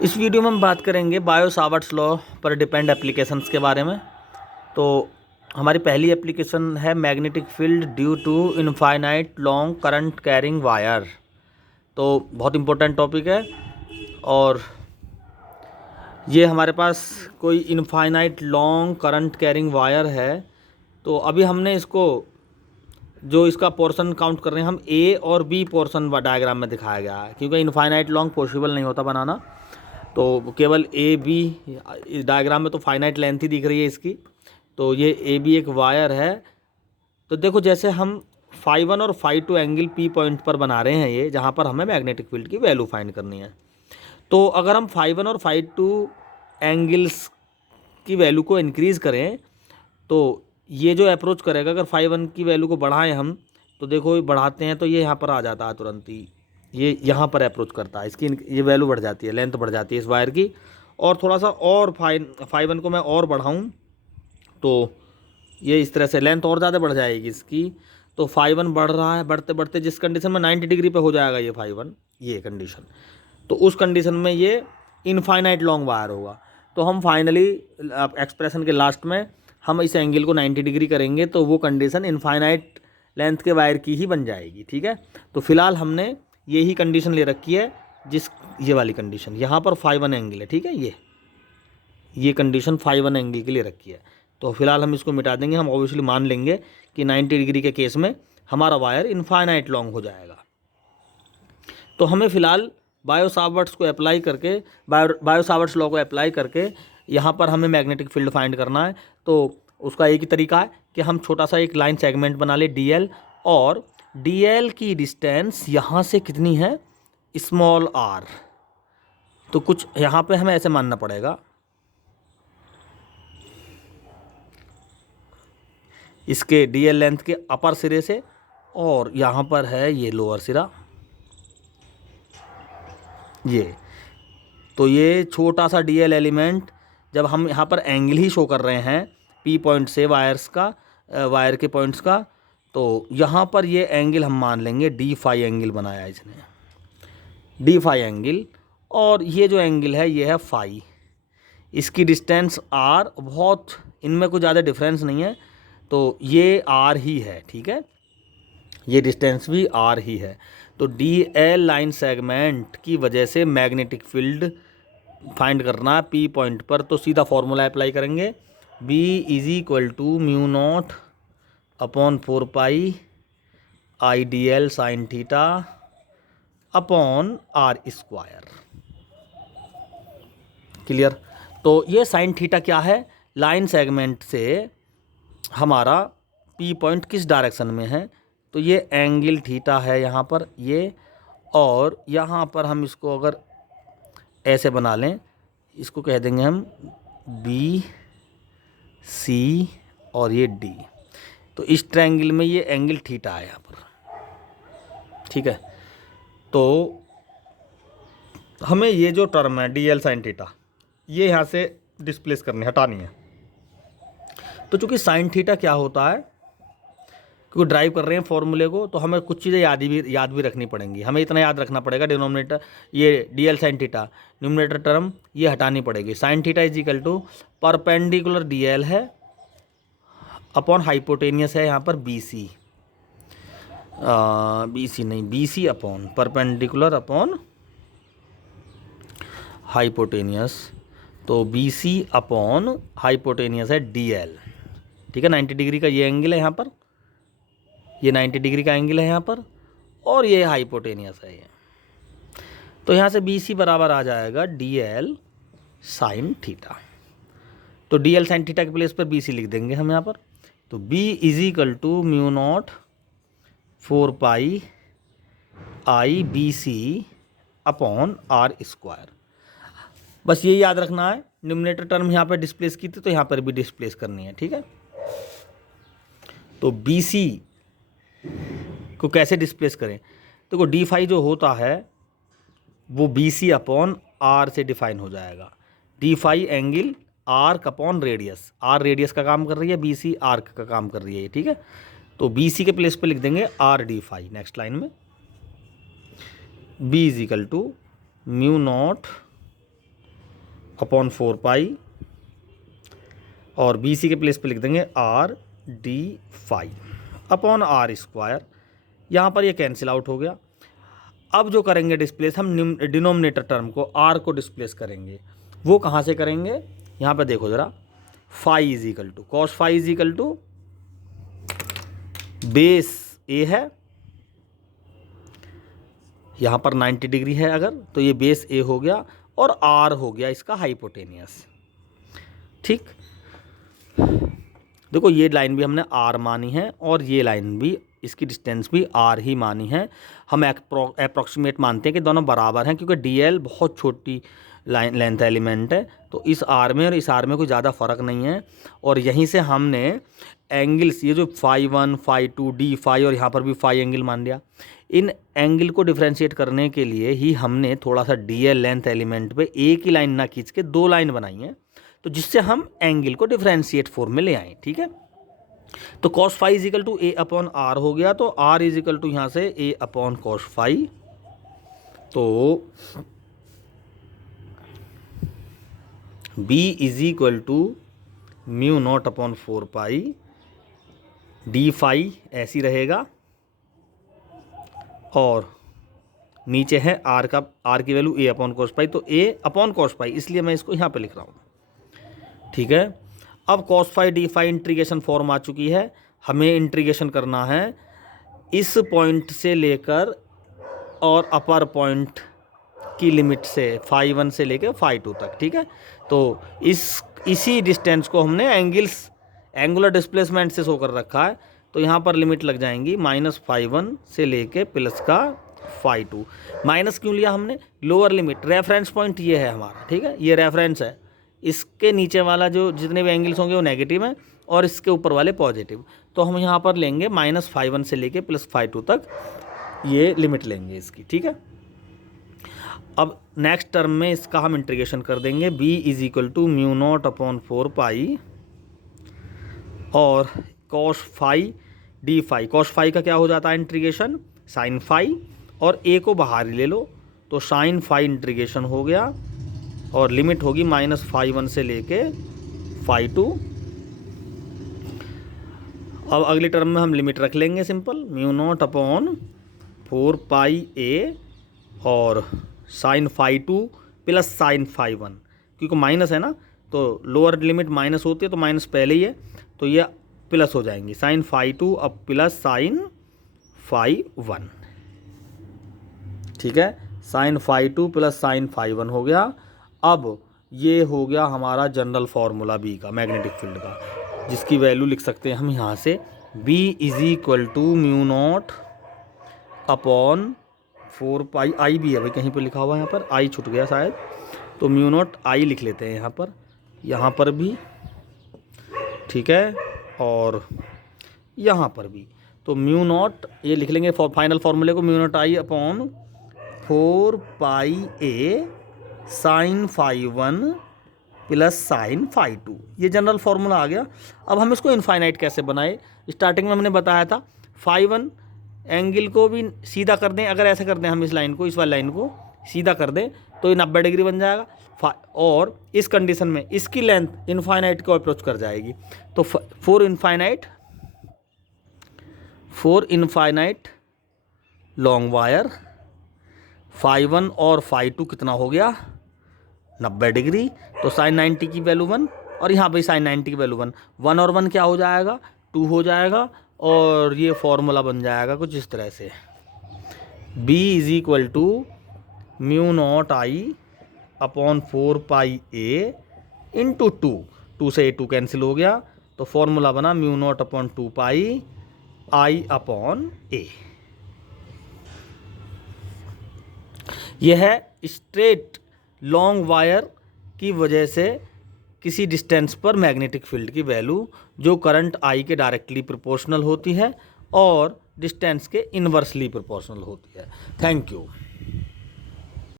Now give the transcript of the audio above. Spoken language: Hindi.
इस वीडियो में हम बात करेंगे बायो सावर्ट्स लॉ पर डिपेंड एप्लीकेशंस के बारे में। तो हमारी पहली एप्लीकेशन है magnetic field due to infinite long current carrying wire. तो बहुत इंपॉर्टेंट टॉपिक है और ये हमारे पास कोई infinite long current carrying wire है। तो अभी हमने इसको जो इसका पोर्शन काउंट कर रहे हैं हम ए और बी पोर्शन डायग्राम में दिखाया गया है, क्योंकि इनफाइनाइट लॉन्ग पॉसिबल नहीं होता बनाना। तो केवल ए बी इस डायग्राम में तो फाइनाइट लेंथ ही दिख रही है इसकी। तो ये ए बी एक वायर है। तो देखो जैसे हम φ1 और φ2 एंगल पी पॉइंट पर बना रहे हैं, ये जहाँ पर हमें मैग्नेटिक फील्ड की वैल्यू फाइंड करनी है। तो अगर हम φ1 और φ2 एंगल्स की वैल्यू को इंक्रीज़ करें तो ये जो अप्रोच करेगा, अगर φ1 की वैल्यू को बढ़ाएं हम, तो देखो ये बढ़ाते हैं तो ये यहाँ पर आ जाता है तुरंत ही, ये यहाँ पर अप्रोच करता है, इसकी ये वैल्यू बढ़ जाती है, लेंथ बढ़ जाती है इस वायर की। और थोड़ा सा और φ1 को मैं और बढ़ाऊँ तो ये इस तरह से लेंथ और ज़्यादा बढ़ जाएगी इसकी। तो φ1 बढ़ रहा है, बढ़ते बढ़ते जिस कंडीशन में 90 डिग्री पे हो जाएगा ये φ1, ये कंडीशन, तो उस कंडीशन में ये इनफाइनाइट लॉन्ग वायर होगा। तो हम फाइनली एक्सप्रेशन के लास्ट में हम इस एंगल को 90 डिग्री करेंगे तो वो कंडीशन इनफाइनाइट लेंथ के वायर की ही बन जाएगी। ठीक है, तो फिलहाल हमने यही कंडीशन ले रखी है, ये वाली कंडीशन यहाँ पर φ1 एंगल है। ठीक है, ये कंडीशन φ1 एंगल के लिए रखी है। तो फिलहाल हम इसको मिटा देंगे, हम ऑब्वियसली मान लेंगे कि 90 डिग्री के केस में हमारा वायर इनफाइनाइट लॉन्ग हो जाएगा। तो हमें फ़िलहाल बायो सावर्ट्स को अप्लाई करके बायो सावर्ट्स लॉ को अप्लाई करके यहाँ पर हमें मैग्नेटिक फील्ड फाइंड करना है। तो उसका एक ही तरीका है कि हम छोटा सा एक लाइन सेगमेंट बना ले DL, और DL की डिस्टेंस यहाँ से कितनी है, स्मॉल r। तो कुछ यहाँ पे हमें ऐसे मानना पड़ेगा, इसके DL लेंथ के अपर सिरे से, और यहाँ पर है ये लोअर सिरा, ये। तो ये छोटा सा DL एलिमेंट, जब हम यहाँ पर एंगल ही शो कर रहे हैं P पॉइंट से वायर के पॉइंट्स का, तो यहाँ पर ये एंगल हम मान लेंगे d एंगल बनाया है इसने, d एंगल। और ये जो एंगल है ये है फाई, इसकी डिस्टेंस r, बहुत इनमें कुछ ज़्यादा डिफरेंस नहीं है, तो ये r ही है। ठीक है, ये डिस्टेंस भी r ही है। तो DL लाइन सेगमेंट की वजह से मैग्नेटिक फील्ड फाइंड करना है P पॉइंट पर, तो सीधा फॉर्मूला अप्लाई करेंगे, B = μ0 upon 4π IDL sine theta upon r²। Clear. तो ये साइन थीटा क्या है, लाइन सेगमेंट से हमारा P पॉइंट किस डायरेक्शन में है, तो ये एंगल थीटा है यहाँ पर ये, और यहाँ पर हम इसको अगर ऐसे बना लें, इसको कह देंगे हम BC और ये D। तो इस ट्रायंगल में ये एंगल थीटा है यहाँ पर। ठीक है, तो हमें ये जो टर्म है DL साइन थीटा, ये यहाँ से डिस्प्लेस करनी, हटानी है। तो चूँकि साइन थीटा क्या होता है, क्योंकि ड्राइव कर रहे हैं फॉर्मूले को, तो हमें कुछ चीज़ें याद भी रखनी पड़ेंगी। हमें इतना याद रखना पड़ेगा, डिनोमिनेटर ये DL sine theta, numerator term ये हटानी पड़ेगी। साइन थीटा = परपेंडिकुलर DL है अपॉन हाइपोटेनियस है यहाँ पर BC, BC नहीं, BC upon perpendicular upon hypotenuse, तो BC अपॉन हाइपोटेनियस है DL। ठीक है, 90 डिग्री का ये एंगल है यहाँ पर, ये 90 डिग्री का एंगल है यहाँ पर, और ये हाइपोटेनियस है ये। तो यहाँ से BC बराबर आ जाएगा DL साइन थीटा। तो DL साइन थीटा के प्लेस पर BC लिख देंगे हम यहाँ पर। तो B = μ0 4π IBC अपॉन r²। बस ये याद रखना है, न्यूमरेटर टर्म यहाँ पर डिस्प्लेस की थी तो यहाँ पर भी डिस्प्लेस करनी है। ठीक है, तो BC को कैसे डिस्प्लेस करें, देखो d जो होता है वो BC अपॉन r से डिफाइन हो जाएगा। d angle arc upon radius, r radius का काम कर रही है, BC आर्क का काम कर रही है। ठीक है, तो BC के प्लेस पे लिख देंगे r d। नेक्स्ट लाइन में B = μ0 अपॉन 4 पाई, और बी सी के प्लेस पे लिख देंगे r d phi upon r square. यहाँ पर ये कैंसिल आउट हो गया। अब जो करेंगे डिस्प्लेस, हम डिनोमिनेटर टर्म को आर को डिस्प्लेस करेंगे। वो कहाँ से करेंगे, यहाँ पे देखो ज़रा, phi is equal to cos phi is equal to base A है, यहाँ पर 90 डिग्री है अगर, तो ये बेस ए हो गया और आर हो गया इसका हाइपोटेनियस। ठीक, देखो ये लाइन भी हमने आर मानी है और ये लाइन भी, इसकी डिस्टेंस भी आर ही मानी है। हम अप्रॉक्सीमेट मानते हैं कि दोनों बराबर हैं, क्योंकि डी एल बहुत छोटी लाइन लेंथ एलिमेंट है, तो इस आर में और इस आर में कोई ज़्यादा फ़र्क नहीं है। और यहीं से हमने एंगल्स, ये जो फाई 1 फाई 2 डी फाई और यहाँ पर भी फाई एंगल मान लिया, इन एंगल को डिफ्रेंशिएट करने के लिए ही हमने थोड़ा सा डी एल लेंथ एलिमेंट पे एक ही लाइन ना खींच के 2 लाइन बनाई हैं, तो जिससे हम एंगल को डिफ्रेंशिएट फॉर्म में ले आए। ठीक है, तो cos phi is equal to a upon r हो गया, तो आर इज इक्वल टू यहाँ से ए अपॉन कॉस फाई, तो b is equal to mu naught upon 4 pi d phi ऐसी रहेगा, और नीचे है आर का, आर की value a upon cos pi, तो ए अपॉन कॉस पाई, इसलिए मैं इसको यहाँ पे लिख रहा हूँ। ठीक है, अब cos phi D phi integration form आ चुकी है। हमें इंटीग्रेशन करना है इस पॉइंट से लेकर और अपर पॉइंट की लिमिट से, फाई 1 से लेकर फाई 2 तक। ठीक है, तो इसी डिस्टेंस को हमने एंगुलर डिस्प्लेसमेंट से शो कर रखा है, तो यहाँ पर लिमिट लग जाएंगी माइनस फाई 1 से लेके प्लस का फाई 2। माइनस क्यों लिया हमने, लोअर लिमिट, रेफरेंस पॉइंट ये है हमारा। ठीक है, ये रेफरेंस है, इसके नीचे वाला जो जितने भी एंगल्स होंगे वो नेगेटिव है और इसके ऊपर वाले पॉजिटिव, तो हम यहाँ पर लेंगे माइनस फाई 1 से लेके प्लस फाई 2 तक, ये लिमिट लेंगे इसकी। ठीक है, अब नेक्स्ट टर्म में इसका हम इंटीग्रेशन कर देंगे, b is equal to mu naught upon 4 pi और cos phi D phi. Cos phi का क्या हो जाता है इंटीग्रेशन, साइन फाई, और a को बाहर ही ले लो, तो साइन फाई इंटीग्रेशन हो गया, और लिमिट होगी माइनस फाई 1 से लेके फाई 2। अब अगली टर्म में हम लिमिट रख लेंगे simple, mu naught upon 4 pi a और sine phi 2 plus sine phi 1, क्योंकि माइनस है ना, तो लोअर लिमिट माइनस होती है, तो माइनस पहले ही है, तो ये प्लस हो जाएंगी, साइन फाई 2 अब प्लस साइन फाई 1। ठीक है, sine phi 2 plus sine phi 1 हो गया। अब ये हो गया हमारा जनरल फार्मूला बी का, मैग्नेटिक फील्ड का, जिसकी वैल्यू लिख सकते हैं हम यहाँ से, b is equal to mu naught upon 4 pi, I भी है भाई कहीं पे लिखा हुआ है, यहाँ पर आई छूट गया शायद, तो म्यू नॉट आई लिख लेते हैं यहाँ पर भी। ठीक है, और यहाँ पर भी, तो म्यू नॉट ये लिख लेंगे फाइनल फार्मूले को, mu naught I upon 4 pi a sine phi 1 plus sine phi 2, ये जनरल फार्मूला आ गया। अब हम इसको इनफाइनाइट कैसे बनाए, स्टार्टिंग में हमने बताया था फाई 1 एंगल को भी सीधा कर दें, अगर ऐसा कर दें हम इस लाइन को, इस वाली लाइन को सीधा कर दें, तो ये 90 डिग्री बन जाएगा, और इस कंडीशन में इसकी लेंथ इनफाइनाइट को अप्रोच कर जाएगी, तो for infinite long wire, phi 1 और फाई 2 कितना हो गया 90 डिग्री, तो साइन 90 की वैल्यू 1, और यहाँ पे साइन 90 की वैल्यू 1 और 1 क्या हो जाएगा 2 हो जाएगा, और ये फॉर्मूला बन जाएगा कुछ इस तरह से, b is equal to mu naught I upon 4 pi a into 2 से a 2 कैंसिल हो गया, तो फॉर्मूला बना mu naught upon 2 pi I upon a। यह है स्ट्रेट लॉन्ग वायर की वजह से किसी डिस्टेंस पर मैग्नेटिक फील्ड की वैल्यू, जो करंट आई के डायरेक्टली प्रोपोर्शनल होती है और डिस्टेंस के इन्वर्सली प्रोपोर्शनल होती है। Thank you.